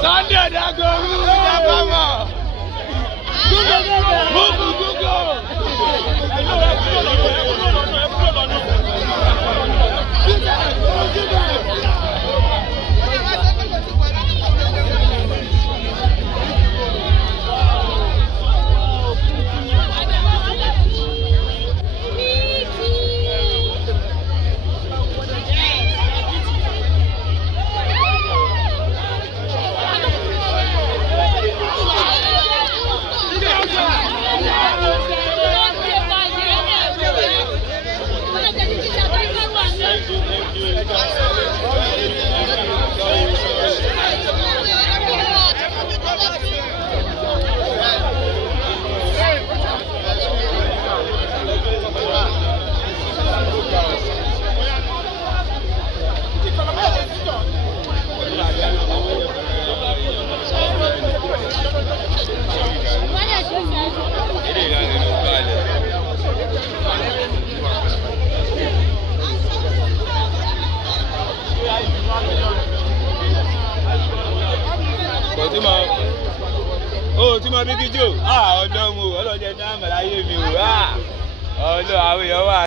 Sunday Dago, tí mo bí kíjò ọ̀dọ́ mu ọlọ́jẹ́ ní àmàlà ayé mi ò ọ̀dọ́ àwọn èèyàn wà.